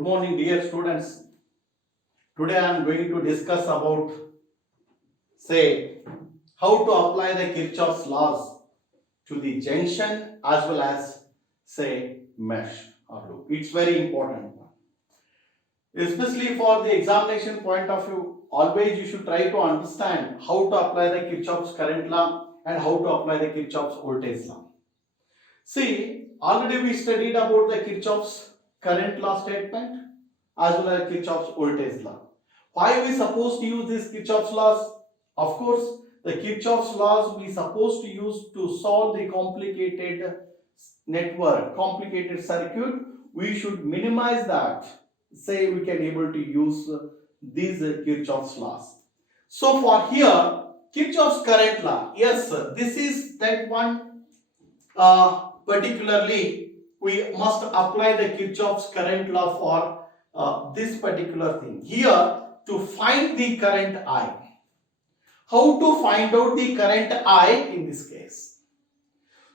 Good morning, dear students. Today I am going to discuss about, how to apply the Kirchhoff's laws to the junction as well as, mesh or loop. It's very important, especially for the examination point of view. Always you should try to understand how to apply the Kirchhoff's current law and how to apply the Kirchhoff's voltage law. See, already we studied about the Kirchhoff's current law statement as well as Kirchhoff's voltage law. Why we supposed to use these Kirchhoff's laws? Of course, the Kirchhoff's laws we supposed to use to solve the complicated network, complicated circuit. We should minimize that. Say we can able to use these Kirchhoff's laws. So for here, Kirchhoff's current law. Yes, this is that one. Particularly, we must apply the Kirchhoff's current law for this particular thing. Here, to find the current I. How to find out the current I in this case?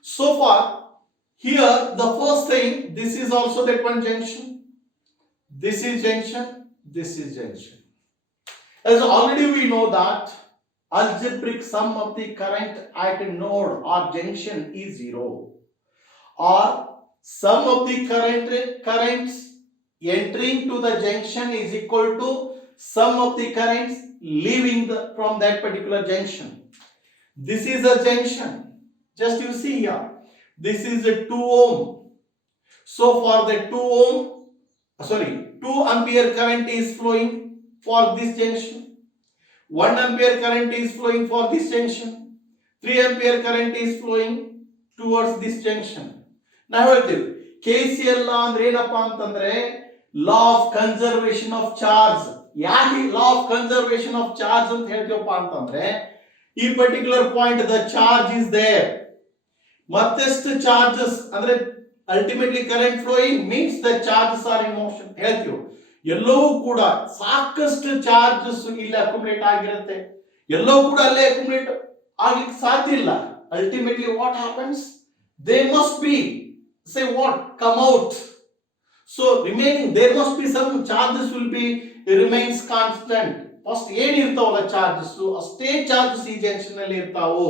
So far, here the first thing, this is also that one junction. This is junction. This is junction. As already we know that algebraic sum of the current at a node or junction is 0. Or sum of the currents entering to the junction is equal to sum of the currents leaving from that particular junction. This is a junction. Just you see here. This is a 2 ohm. So for the 2 ampere current is flowing for this junction. 1 ampere current is flowing for this junction. 3 ampere current is flowing towards this junction. ನಾವು ಹೇಳ್ತೀವಿ KCL law ಅಂದ್ರೆ ಏನಪ್ಪ ಅಂತಂದ್ರೆ law of conservation of charge. ಯಾಕೆ law of conservation of charge ಅಂತ ಹೇಳ್ತೀವಪ್ಪ ಅಂತಂದ್ರೆ ಈ particular point the charge is there. ಮತ್ತೆಷ್ಟು ಚಾರ್ಜಸ್ ಅಂದ್ರೆ ultimately current flowing means the charges are in motion ಹೇಳ್ತೀವಿ. ಎಲ್ಲವೂ ಕೂಡ ಸಾಕಷ್ಟು ಚಾರ್ಜಸ್ ಇಲ್ಲಿ ಅಕ್ಯುಮುಲೇಟ್ ಆಗಿರುತ್ತೆ. ಎಲ್ಲವೂ ಕೂಡ ಅಲ್ಲೇ ಅಕ್ಯುಮುಲೇಟ್ ಆಗ್ಲಿಕ್ಕೆ ಸಾಧ್ಯ ಇಲ್ಲ. Ultimately what happens, they must be come out. So remaining there must be some charges will be remains constant. First ಏನು ಇರ್ತಾವಲ್ಲ ಚಾರ್ಜಸ್ ಅಷ್ಟೇ ಚಾರ್ಜಸ್ ಈ ಜಂಕ್ಷನ್ ಅಲ್ಲಿ ಇರ್ತಾವು.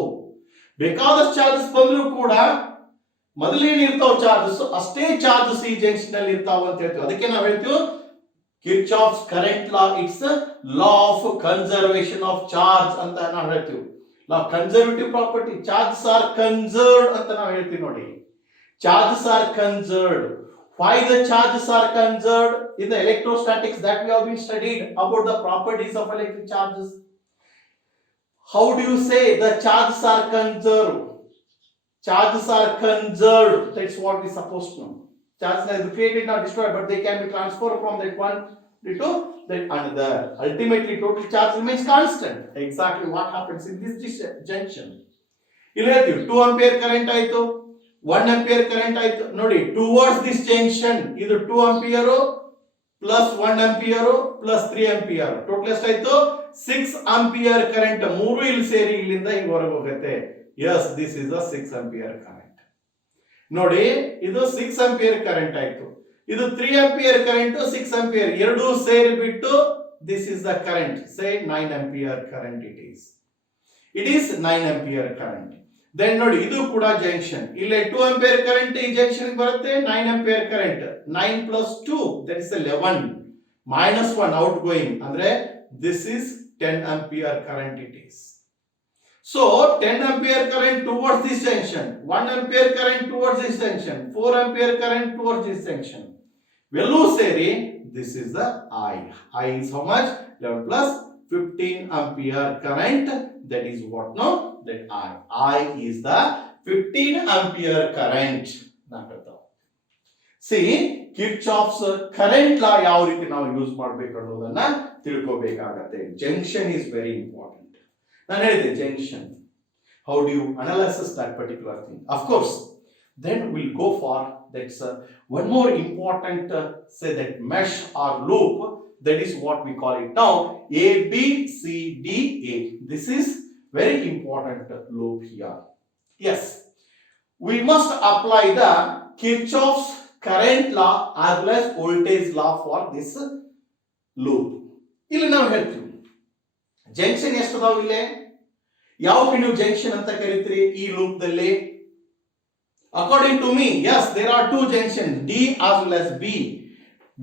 ಬೇಕಾದಷ್ಟು ಚಾರ್ಜಸ್ ಬಂದರೂ ಕೂಡ ಮೊದಲೇನು ಇರ್ತಾವ ಚಾರ್ಜಸ್ ಅಷ್ಟೇ ಚಾರ್ಜಸ್ ಈ ಜಂಕ್ಷನ್ ಅಲ್ಲಿ ಇರ್ತಾವ ಅಂತ ಹೇಳ್ತೀವಿ. ಅದಕ್ಕೆ ನಾವು ಹೇಳ್ತೀವಿ Kirchhoff's current law, it's a law of conservation of charge ಅಂತ ನಾವು ಹೇಳ್ತೀವಿ. Now conservative property, charges are conserved ಅಂತ ನಾವು ಹೇಳ್ತೀವಿ ನೋಡಿ. Charges are conserved. Why the charges are conserved? In the electrostatics that we have been studied about the properties of electric charges. How do you say the charges are conserved? Charges are conserved. That's what we supposed to know. Charges are created, not destroyed, but they can be transferred from that one to that another. Ultimately, total charge remains constant. Exactly what happens in this junction. ಇಲ್ಲಿ ಹೇಳ್ತೀವಿ 2 ampere current ಆಯ್ತು, 1 ampere current ಆಯ್ತು. ನೋಡಿ, towards this junction ಇದು 2 ampere plus 1 ampere plus 3 ampere. Total ಎಷ್ಟಾಯ್ತು? 6 ampere current. ಮೂರು ಇಲ್ಲಿ ಸೇರಿ ಇಲ್ಲಿಂದ ಹಿಂಗೆ ಹೊರಗೆ ಹೋಗುತ್ತೆ. Yes, this is a 6 ampere current. ನೋಡಿ, ಇದು 6 ampere current ಆಯ್ತು. ಇದು 3 ampere current, 6 ampere ಎರಡು ಸೇರಿಬಿಟ್ಟು this is the current. Say 9 ampere current it is. It is 9 ampere current. Then ನೋಡಿ, ಇದು ಕೂಡ junction. ಇಲ್ಲಿ 2 ampere current ಈ junction ಬರುತ್ತೆ, 9 ampere current. 9 plus 2 that is 11 minus 1 outgoing ಅಂದ್ರೆ this is 10 ampere current it is. So 10 ampere current towards this junction, 1 ampere current towards this junction, 4 ampere current towards this junction. Vellu seri, this is the I. I is how much? 11 plus 15 ampere current. That is what now? That I. I is the 15 ampere current. See, Kirchhoff's current law ಯಾವ ರೀತಿ ನಾವು use ಮಾಡಬೇಕು ಅನ್ನೋದನ್ನ ತಿಳ್ಕೋಬೇಕಾಗತ್ತೆ. Junction is very important. ನಾನು ಹೇಳಿದೆ junction. How do you analyze that particular thing? Of course, then we'll go for that's one more important say that mesh or loop. That is what we call it now ABCDA. This is very important loop here. Yes, we must apply the Kirchhoff's current law as well as voltage law for this loop. ಇಲ್ಲಿ ನಾವು ಹೇಳ್ತೀವಿ junction ಎಷ್ಟು ಅದಾವ ಇಲ್ಲಿ, ಯಾವಕ್ಕೆ ನೀವು junction ಅಂತ ಕರೀತೀರಿ ಈ loop ದಲ್ಲಿ? According to me, yes, there are two junctions, D as well as B.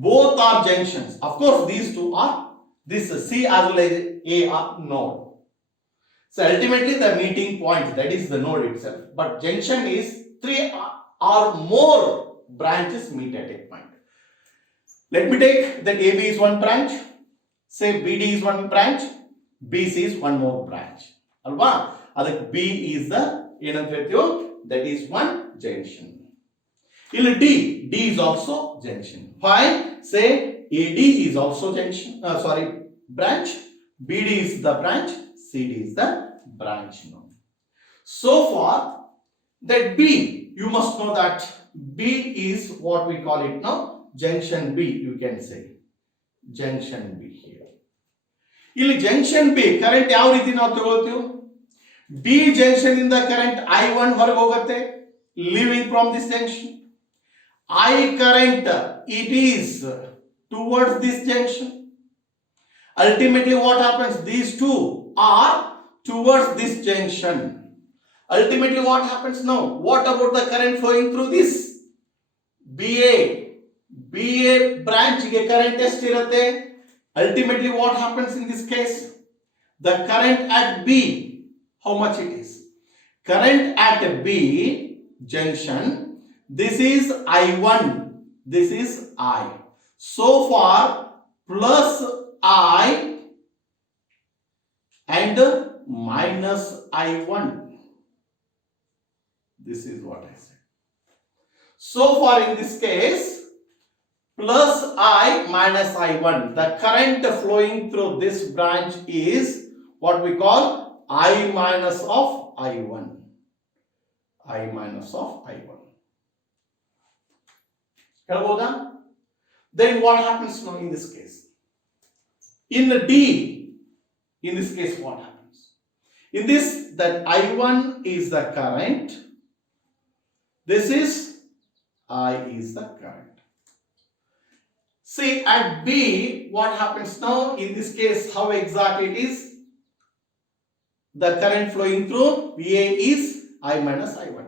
Both are junctions. Of course, these two are, this C as well as A are node. So ultimately the meeting point, that is the node itself. But junction is three or more branches meet at a point. Let me take that AB is one branch, say BD is one branch, BC is one more branch. Alva? Adak B is the ಏನಂತ ಹೇಳ್ತೀವೋ that is one junction. ಇಲ್ಲಿ D is also junction. Why? Say AD is also junction, branch, BD is the branch, CD is the branch node. So far that B, you must know that B is what we call it now, junction B, you can say junction B here. ಇಲ್ಲಿ junction B current ಯಾವ ರೀತಿ ನಾವು ತಗೊಳ್ತೀವಿ? B junction ಇಂದ current I1 ಹೊರಗೆ ಹೋಗುತ್ತೆ, leaving from this junction. I current, it is towards this junction. Ultimately what happens? These two are towards this junction. Ultimately what happens now? What about the current flowing through this? BA branch ge current estirutte? Ultimately what happens in this case? The current at B, how much it is? Current at B junction, this is I1, this is I. So far plus I and minus I1. This is what I said. So far in this case, plus I minus I1. The current flowing through this branch is what we call I minus of I1. I minus of I1. Hello? Then what happens now in this case? In D, in this case what happens? In this, that I1 is the current, this is I is the current. See at B, what happens now? In this case, how exactly it is? The current flowing through VA is I minus I1.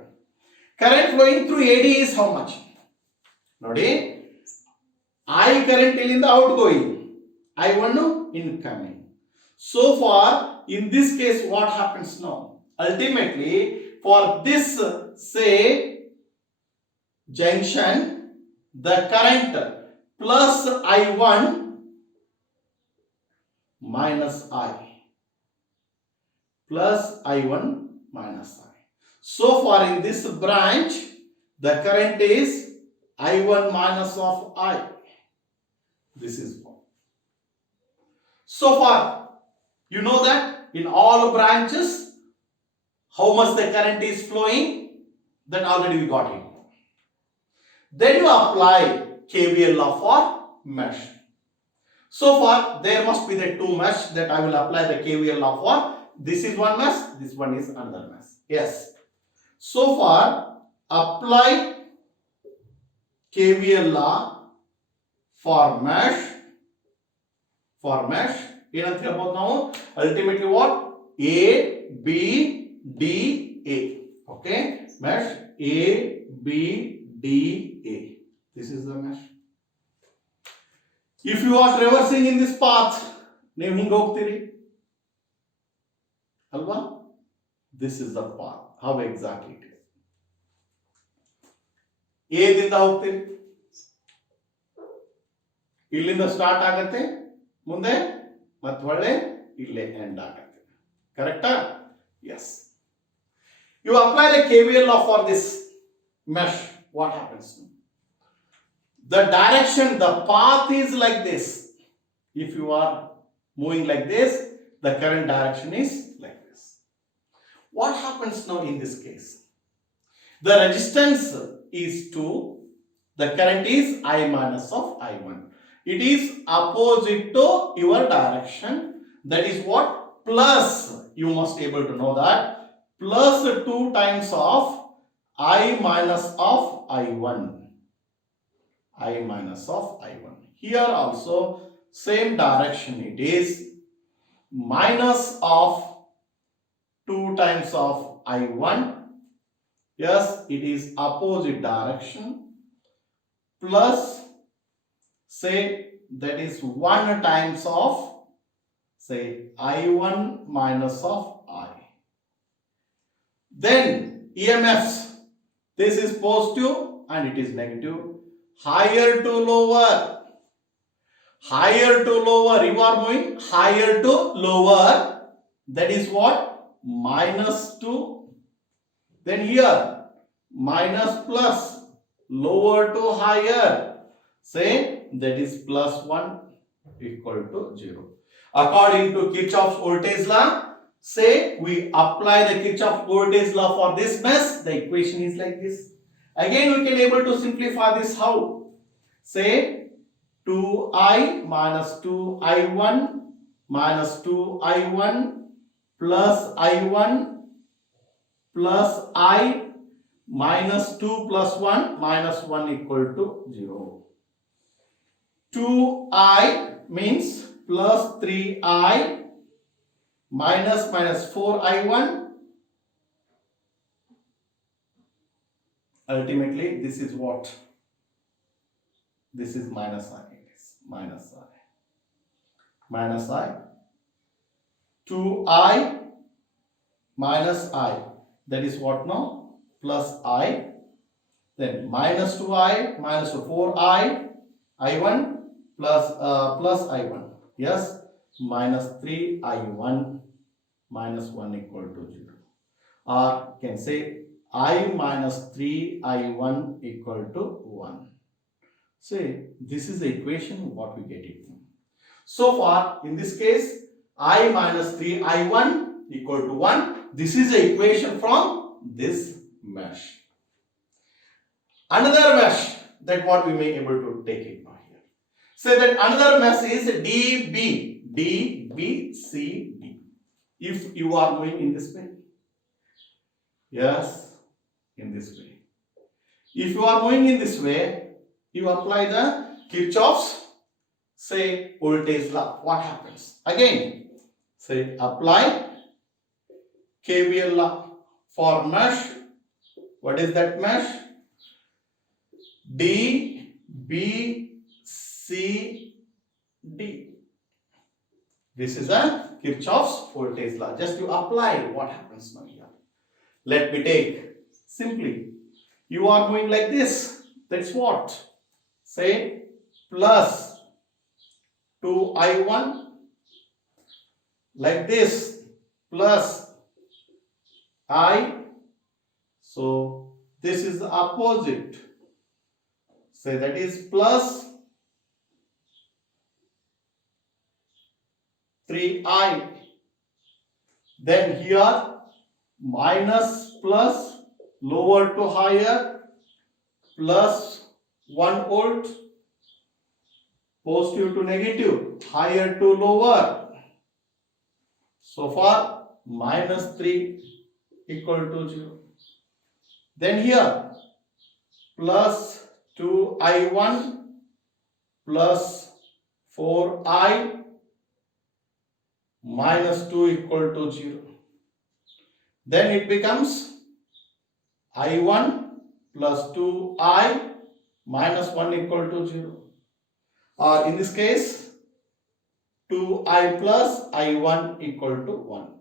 Current flowing through AD is how much? Nodi, I current in the outgoing, I1 incoming. So far, in this case, what happens now? Ultimately, for this, say, junction, the current plus I1 minus I. Plus I1 minus I. So far in this branch, the current is I1 minus of I. This is one. So far, you know that in all branches, how much the current is flowing, that already we got it. Then you apply KVL law for mesh. So far, there must be the two mesh that I will apply the KVL law for. This is one mesh, this one is another mesh. Yes. So far, apply KVL law for mesh. For mesh, ultimately what? A, B, D, A. Okay? Mesh A, B, D, A. This is the mesh. If you are traversing in this path, ನೀವು ಹಿಂಗೆ ಹೋಗ್ತೀರಿ ಅಲ್ವಾ? This is the path. How exactly it is? A ದಿಂದ ಹೋಗ್ತೀರಿ, ಇಲ್ಲಿಂದ start ಆಗುತ್ತೆ, ಮುಂದೆ ಮತ್ತೆ ಒಳ್ಳೆ ಇಲ್ಲೇ ಎಂಡ್ ಆಗುತ್ತೆ. ಕರೆಕ್ಟಾ? Yes. You apply the KVL law for this mesh. What happens? The direction, the path is like this. If you are moving like this, the current direction is like this. What happens now in this case? The resistance is 2. The current is I minus of I1. It is opposite to your direction. That is what? Plus, you must be able to know that, plus 2 times of I minus of I1. I minus of I1. Here also same direction, it is minus of 2 times of I1. Yes, it is opposite direction, plus say that is 1 times of say I1 minus of I. Then EMFs, this is positive and it is negative. Higher to lower, higher to lower, you are moving higher to lower, that is what? Minus 2. Then here minus plus, lower to higher, say that is plus 1 equal to 0. According to Kirchhoff's voltage law, say we apply the Kirchhoff voltage law for this mesh, the equation is like this. Again we can able to simplify this how? Say 2I minus 2I1 minus 2I1 plus I1 plus I minus 2 plus 1 minus 1 equal to 0. 2I means plus 3I minus 4I1. Ultimately, this is what? This is minus I. It is minus I. Minus I. 2I minus I. That is what now? Plus I. Then minus 2I minus 4I. I1 plus I1. Yes. Minus 3I1 minus 1 equal to 0. Or can say I minus 3I1 equal to 1. Say this is the equation what we get it from. So far in this case I minus 3I1 equal to 1. This is the equation from this mesh. Another mesh that what we may able to take it now here. Say that another mesh is DBCD. If you are moving in this way. Yes, in this way. If you are moving in this way, you apply the Kirchhoff's say voltage law. What happens? Again, say apply KVL law for mesh. What is that mesh? DBCD. This is a Kirchhoff's voltage law. Just you apply, what happens now here? Let me take simply. You are going like this. That's what? Say plus 2I1 like this plus I. So this is the opposite. Say that is plus 3I. Then here minus plus, lower to higher, plus 1 volt, positive to negative, higher to lower. So far minus 3 equal to 0. Then here plus 2I1 plus 4I minus 2 equal to 0. Then it becomes I1 plus 2I minus 1 equal to 0. Or in this case 2I plus I1 equal to 1.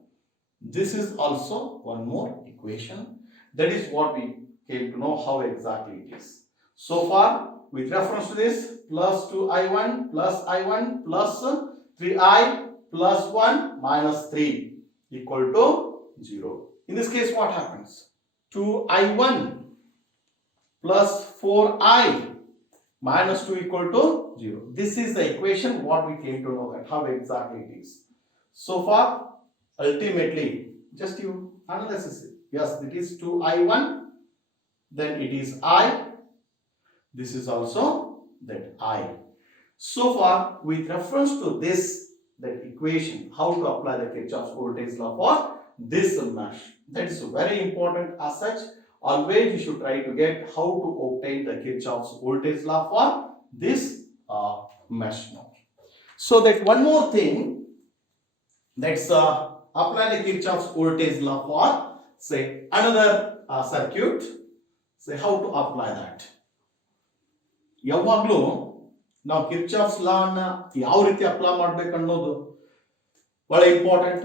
This is also one more equation. That is what we came to know how exactly it is. So far with reference to this plus 2I1 plus I1 plus 3I plus 1 minus 3 equal to 0. In this case what happens? 2I1 plus 4I minus 2 equal to 0. This is the equation what we came to know that how exactly it is. So far ultimately just you analysis it. Yes, it is 2I1, then it is I. This is also that I. So far with reference to this that equation, how to apply the Kirchhoff's voltage law for this mesh. That is very important as such. always you should try to get how to obtain the Kirchhoff's voltage law for this mesh now. So that one more thing, let's apply the Kirchhoff's voltage law for say another circuit. Say how to apply that. ಯಾವಾಗಲೂ ನಾವು Kirchhoff's ಲಾ ಅನ್ನ ಯಾವ ರೀತಿ apply ಮಾಡಬೇಕು ಅನ್ನೋದು ಬಹಳ important.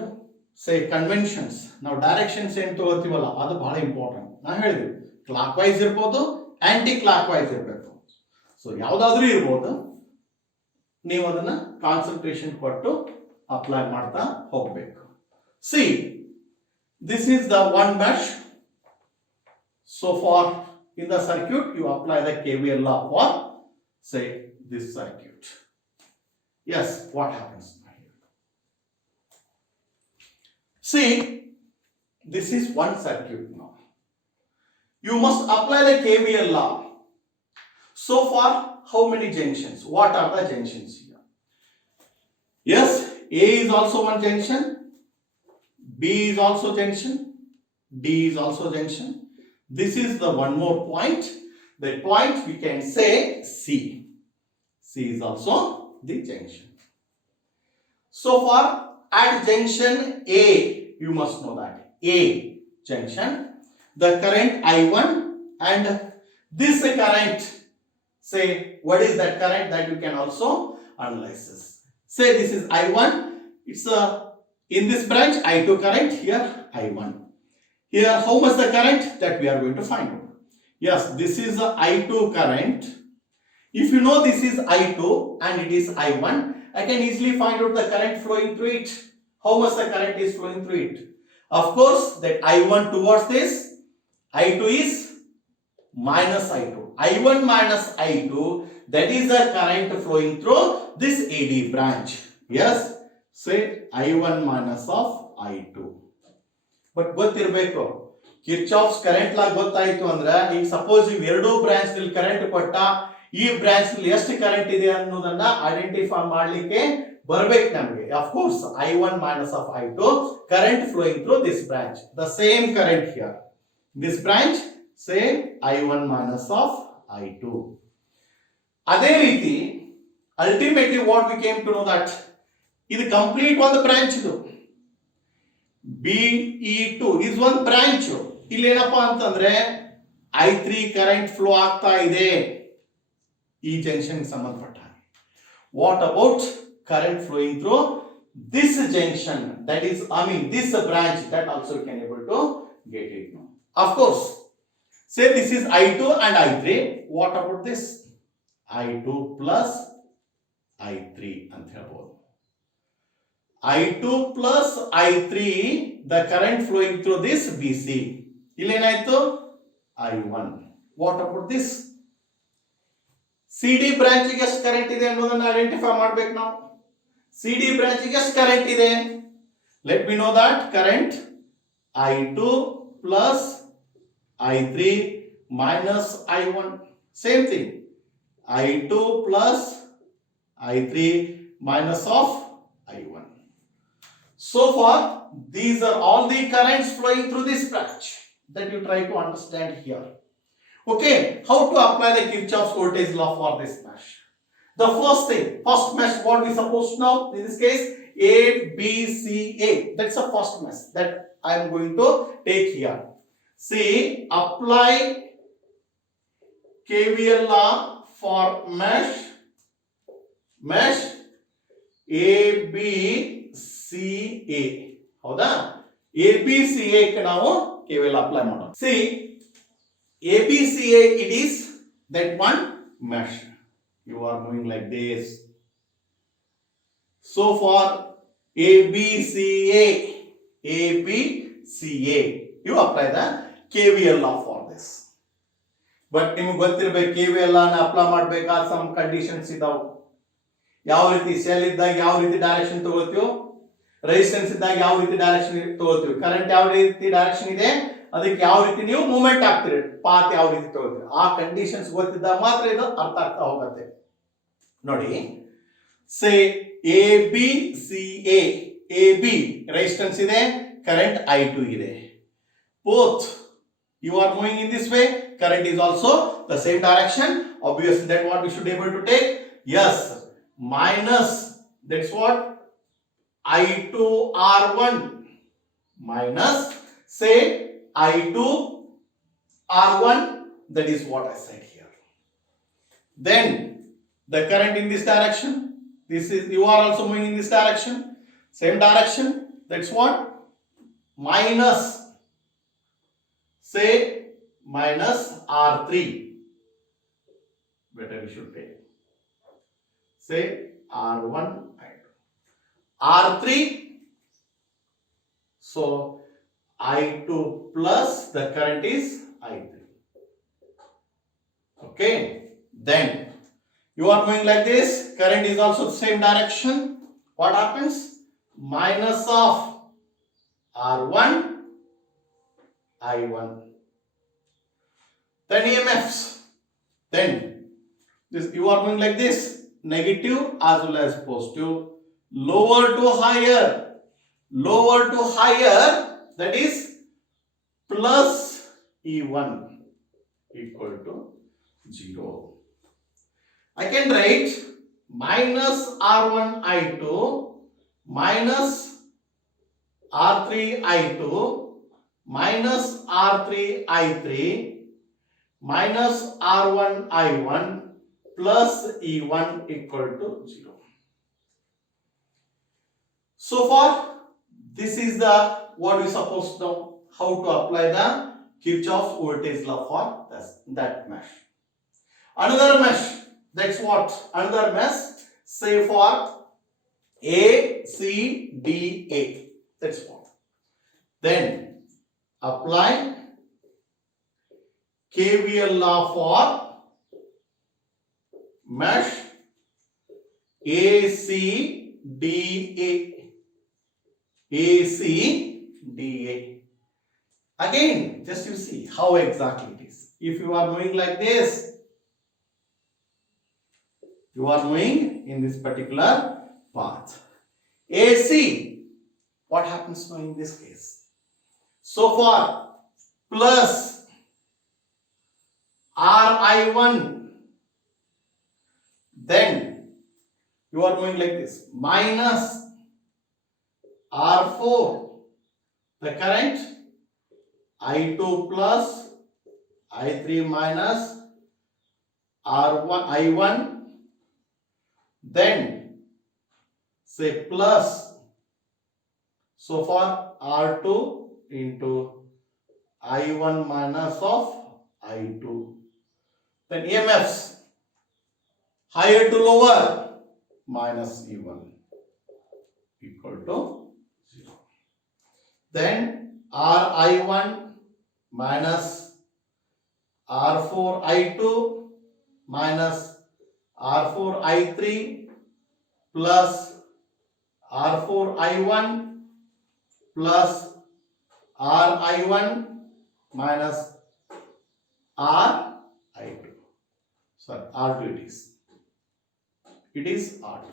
ಸೇ conventions, ನಾವು directions ಏನು ತಗೋತೀವಲ್ಲ ಅದು ಬಹಳ ಇಂಪಾರ್ಟೆಂಟ್. ನಾ ಹೇಳಿದ್ವಿ ಕ್ಲಾಕ್ ವೈಸ್ ಇರ್ಬೋದು, ಆಂಟಿ ಕ್ಲಾಕ್ ವೈಸ್ ಇರಬೇಕು. ಸೊ ಯಾವುದಾದ್ರೂ ಇರ್ಬೋದು, ನೀವು ಅದನ್ನ ಕಾನ್ಸಂಟ್ರೇಷನ್ ಕೊಟ್ಟು ಅಪ್ಲೈ ಮಾಡ್ತಾ ಹೋಗಬೇಕು. See this is the one mesh. So for in the circuit you apply the KVL law for say this circuit. Yes, what happens here? See, this is one circuit now. You must apply the KVL law. So far, how many junctions? What are the junctions here? Yes, A is also one junction, B is also junction, D is also junction. This is the one more point. The point we can say C. C is also the junction. So far at junction A, you must know that A junction, the current I1 and this current, say what is that current, that you can also analyze this. Say this is I1, it's in this branch I2 current, here I1. Here, how much the current, that we are going to find out. Yes, this is a I2 current. If you know this is I2 and it is I1, I can easily find out the current flowing through it. How much the current is flowing through it. Of course, that I1 towards this, I2 is minus I2. I1 minus I2, that is the current flowing through this AD branch. Yes, say I1 minus of I2. But ಗೊತ್ತಿರಬೇಕು, Kirchhoff's current law ಗೊತ್ತಾಯ್ತು ಅಂದ್ರೆ, ಈಗ suppose ಇವ್ ಎರಡೂ branch ನಲ್ಲಿ current ಕೊಟ್ಟ, ಈ branch ನಲ್ಲಿ ಎಷ್ಟು ಕರೆಂಟ್ ಇದೆ ಅನ್ನೋದನ್ನ ಐಡೆಂಟಿಫೈ ಮಾಡ್ಲಿಕ್ಕೆ ಬರ್ಬೇಕು ನಮಗೆ. Of course I1 minus of I2 current flowing through this branch, the same current here, this branch say I1 minus of I2. ಅದೇ ರೀತಿ ultimately what we came to know that ಇದು complete ಒಂದು branch, ಇದು BE2 is one branch. ಇಲ್ಲಿ ಏನಪ್ಪಾ ಅಂತಂದ್ರೆ I3 current flow ಆಗ್ತಾ ಇದೆ ಈ ಜಂಕ್ಷನ್ ಸಂಬಂಧಪಟ್ಟ. What about current flowing through this junction, that is this branch, that also you can able to get it now. Of course, say this is I2 and I3. What about this? I2 plus I3 ಅಂತ ಹೇಳ್ಬೋದು. I2 plus I3, the current flowing through this BC. ಇಲ್ಲೇನಾಯ್ತು I1. What about this? CD branch ಗೆ ಎಷ್ಟು current ಇದೆ ಅನ್ನೋದನ್ನ identify ಮಾಡಬೇಕು ನಾವು. CD branch ಗೆ ಎಷ್ಟು ಕರೆಂಟ್ ಇದೆ? Let me know that current I2 plus I3 minus I1. Same thing. I2 plus I3 minus of I1. So far, these are all the currents flowing through this branch that you try to understand here. Okay, how to apply the Kirchhoff's voltage law for this mesh? The first thing, first mesh, what we supposed to know, in this case, A, B, C, A. That's the first mesh that I am going to take here. See, apply KVL law for mesh ABCA. ಹೌದಾ? ABCA ಗೆ ನಾವು KVL apply ಮಾಡೋಣ. See, ABCA, it is that one mesh. You are moving like this. So for ABCA, you apply the KVL law for this. But ನಿಮಗೆ ಗೊತ್ತಿರಬೇಕು KVL law ನ apply ಮಾಡಬೇಕಾದ some conditions ಇದಾವೆ. ಯಾವ ರೀತಿ ಸೆಲ್ ಇದ್ದಾಗ ಯಾವ ರೀತಿ ಡೈರೆಕ್ಷನ್ ತಗೊಳ್ತೀವೋ, ರೆಸಿಸ್ಟೆನ್ಸ್ ಇದ್ದಾಗ ಯಾವ ರೀತಿ ಡೈರೆಕ್ಷನ್ ತಗೊಳ್ತೀವಿ, ಕರೆಂಟ್ ಯಾವ ರೀತಿ ಡೈರೆಕ್ಷನ್ ಇದೆ ಅದಕ್ಕೆ ಯಾವ ರೀತಿ ನೀವು ಮೂವ್ಮೆಂಟ್ ಆಗ್ತೀರಿ, ಪಾತ್ ಯಾವ ರೀತಿ ತಗೊಳ್ತೀರಿ, ಆ ಕಂಡೀಷನ್ಸ್ ಗೊತ್ತಿದ್ದಾಗ ಮಾತ್ರ ಇದು ಅರ್ಥ ಆಗ್ತಾ ಹೋಗುತ್ತೆ. ನೋಡಿ, ಸೇ ABCA, AB ರೆಸಿಸ್ಟೆನ್ಸ್ ಇದೆ, ಕರೆಂಟ್ I2 ಇದೆ. Both You are moving in this way, current is also the same direction. Obviously, that what we should be able to take. Yes, minus, that's what, I2 R1 minus, say, I2 R1, that is what I said here. Then the current in this direction, this is, you are also moving in this direction, same direction, that's what, minus, say, minus R3, better we should take, say R1 R3, so I2 plus the current is I3. Okay, then you are moving like this, current is also the same direction. What happens? Minus of R1 I1. Then EMFs. Then this, you are moving like this, negative as well as positive, lower to higher, lower to higher, that is plus E1 equal to 0. I can write minus R1 I2 minus R3 I2 minus R3 I3 minus R1 I1 plus E1 equal to 0. So far, this is the what we supposed to know how to apply the Kirchhoff's voltage law for that mesh. Another mesh, that's what? Another mesh, say for A, C, D, A. That's what. Then apply KVL law for mesh A, C, D, A. A, C, D, A. Again, just you see how exactly it is. If you are moving like this, you are moving in this particular path. AC, what happens now in this case? So far, plus RI1, then you are moving like this, minus R4, the current I2 plus I3 minus R1 I1, then say plus, so far R2 into I1 minus of I2, then EMFs higher to lower, minus E1 equal to 0. Then RI1 minus R4 I2 minus R4 I3 plus R4 I1 plus RI1 minus RI2. Sorry, R2 it is. It is R2.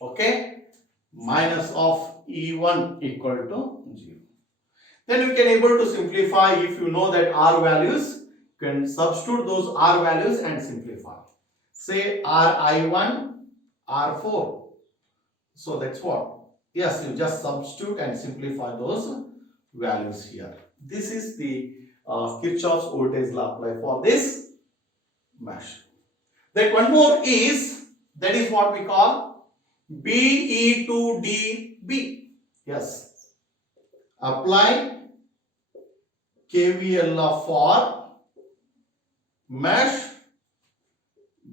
Okay, minus of E1 equal to 0. Then we can able to simplify. If you know that R values, you can substitute those R values and simplify. Say RI1, R4. So that's what. Yes, you just substitute and simplify those values here. This is the Kirchhoff's voltage law apply for this mesh. Then one more is, that is what we call BE to DB. Yes. Apply KVL law for mesh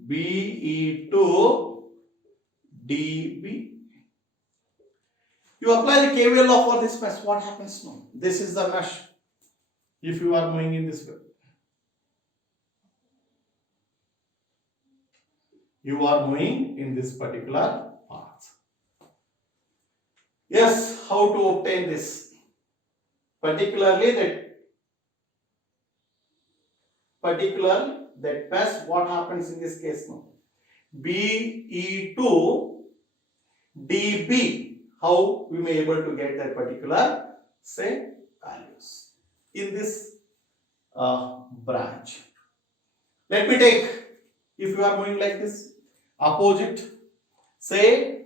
BE to DB. You apply the KVL law for this mesh, what happens now? This is the mesh. If you are moving in this way, you are moving in this particular path. Yes, how to obtain this? Particularly that mesh, what happens in this case now? BE to DB. How we may able to get that particular, say, values? in this branch. Let me take, if you are moving like this, opposite, say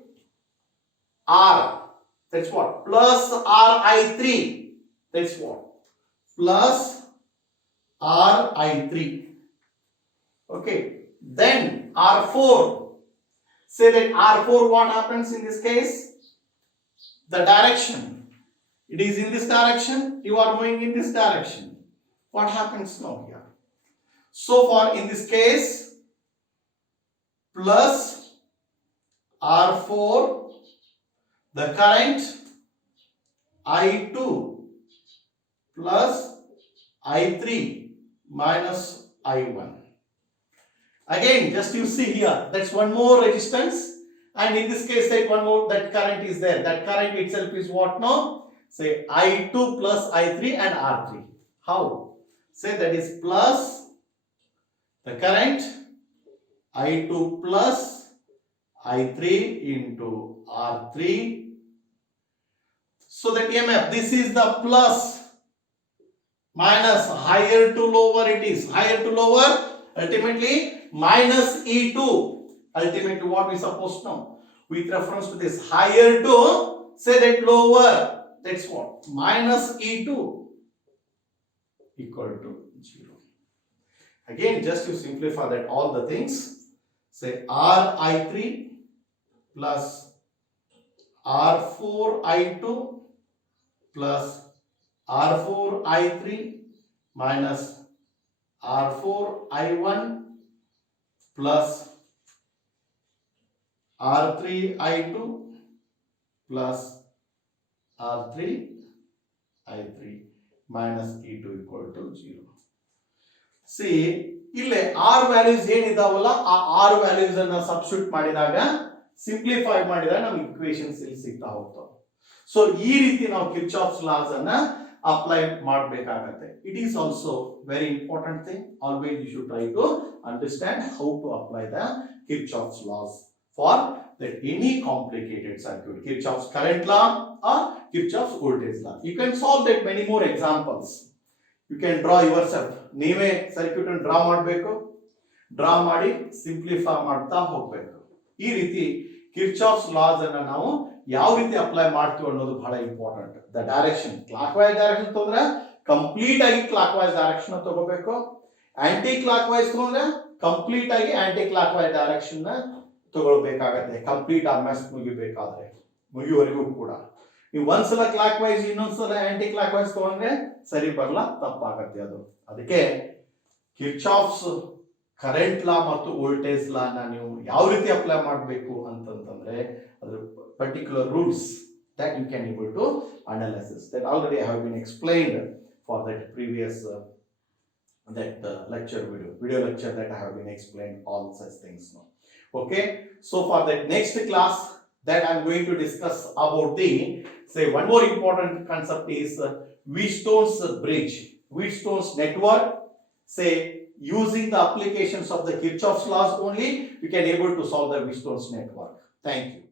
R, that's what? Plus Ri3, that's what? Plus Ri3. Okay, then R4, say that R4, what happens in this case? The direction, it is in this direction, you are moving in this direction. What happens now here? So far in this case, plus R4, the current I2 plus I3 minus I1. Again, just you see here, that's one more resistance, and in this case, that one more, that current is there. That current itself is what now? Say I2 plus I3 and R3. How? Say that is plus the current I2 plus I3 into R3. So that EMF, this is the plus minus, higher to lower it is, higher to lower, ultimately minus E2. Ultimately what we supposed now? With reference to this, higher to, say that lower, that's what? Minus E2 equal to 0. Again, just to simplify that all the things, say Ri3 plus R4I2 plus R4I3 minus R4I1 plus R3I2 plus R3I3 minus E2 equal to 0. See, ಇಲ್ಲಿ R values ಏನಿದಾವಲ್ಲ ಆ R values ಅನ್ನ substitute ಮಾಡಿದಾಗ, simplify ಮಾಡಿದಾಗ ನಮಗೆ equations ಇಲ್ಲಿ ಸಿಗ್ತಾ ಹೋಗ್ತವೆ. So ಈ ರೀತಿ ನಾವು ಕಿರ್ಚಾಫ್ಸ್ ಲಾಸ್ ಅನ್ನ ಅಪ್ಲೈ ಮಾಡಬೇಕಾಗುತ್ತೆ. It is also very important thing. Always you should try to understand how to apply the Kirchhoff's laws for that any complicated circuit, Kirchhoff's current law or Kirchhoff's voltage law. You can solve that many more examples. You can draw yourself. ನೀವೇ circuit ಅನ್ನು draw ಮಾಡಬೇಕು, draw ಮಾಡಿ simplify ಮಾಡ್ತಾ ಹೋಗಬೇಕು. ಈ ರೀತಿ Kirchhoff's loss ಅನ್ನು ನಾವು ಯಾವ ರೀತಿ ಅಪ್ಲೈ ಮಾಡ್ತೀವಿ ಅನ್ನೋದು ಬಹಳ important. The direction, clock wise direction ತಗೊಂಡ್ರೆ ಕಂಪ್ಲೀಟ್ ಆಗಿ ಕ್ಲಾಕ್ ವೈಸ್ ಡೈರೆಕ್ಷನ್ ತಗೋಬೇಕು. ಆಂಟಿ ಕ್ಲಾಕ್ ವೈಸ್ ತಗೊಂಡ್ರೆ ಕಂಪ್ಲೀಟ್ ಆಗಿ ಆಂಟಿ ಕ್ಲಾಕ್ ವೈಸ್ ಡೈರೆಕ್ಷನ್ ತಗೊಳ್ಬೇಕಾಗತ್ತೆ. ಕಂಪ್ಲೀಟ್ ಅಭ್ಯಾಸ ಮುಗಿಬೇಕಾದ್ರೆ, ಮುಗಿಯುವವರೆಗೂ ಕೂಡ ನೀವು ಒಂದ್ಸಲ ಕ್ಲಾಕ್ ವೈಸ್ ಇನ್ನೊಂದ್ಸಲ ಆಂಟಿ ಕ್ಲಾಕ್ ವೈಸ್ ತಗೊಂಡ್ರೆ ಸರಿ ಬರಲ್ಲ, ತಪ್ಪಾಗತ್ತೆ ಅದು. ಅದಕ್ಕೆ ಕಿರ್ಚಾಫ್ಸ್ ಕರೆಂಟ್ ಲಾ ಮತ್ತು ವೋಲ್ಟೇಜ್ ಲಾ ನ ನೀವು ಯಾವ ರೀತಿ ಅಪ್ಲೈ ಮಾಡಬೇಕು ಅಂತಂದ್ರೆ ಅದ್ರ particular rules that you can able to analysis that already I have been explained for that previous lecture video lecture that I have been explained all such things now. Okay, so for that next class that I am going to discuss about the, say, one more important concept is Wheatstone's bridge, Wheatstone's network. Say, using the applications of the Kirchhoff's laws only, you can able to solve the Wheatstone's network. Thank you.